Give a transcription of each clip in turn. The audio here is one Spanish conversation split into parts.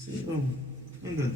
Sí, vamos. Ándale.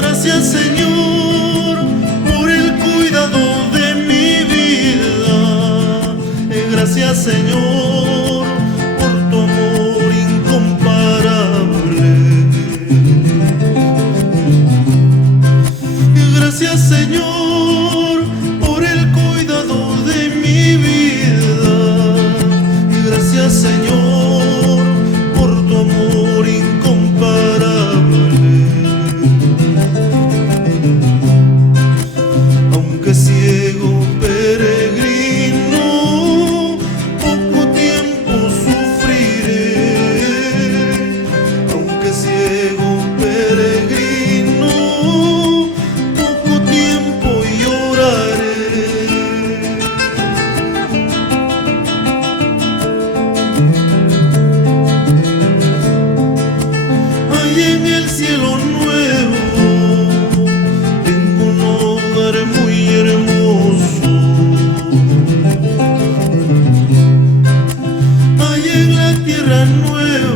Gracias, Señor, por el cuidado de mi vida. Gracias, Señor, por tu amor incomparable. Gracias, Señor, por el cuidado de mi vida. Gracias, Señor, por tu amor incomparable. Aunque ciego peregrino, poco tiempo sufriré. Aunque ciego peregrino, poco tiempo lloraré. Hay en el cielo nuevo tengo un hogar muy hermoso. Hay en la tierra nueva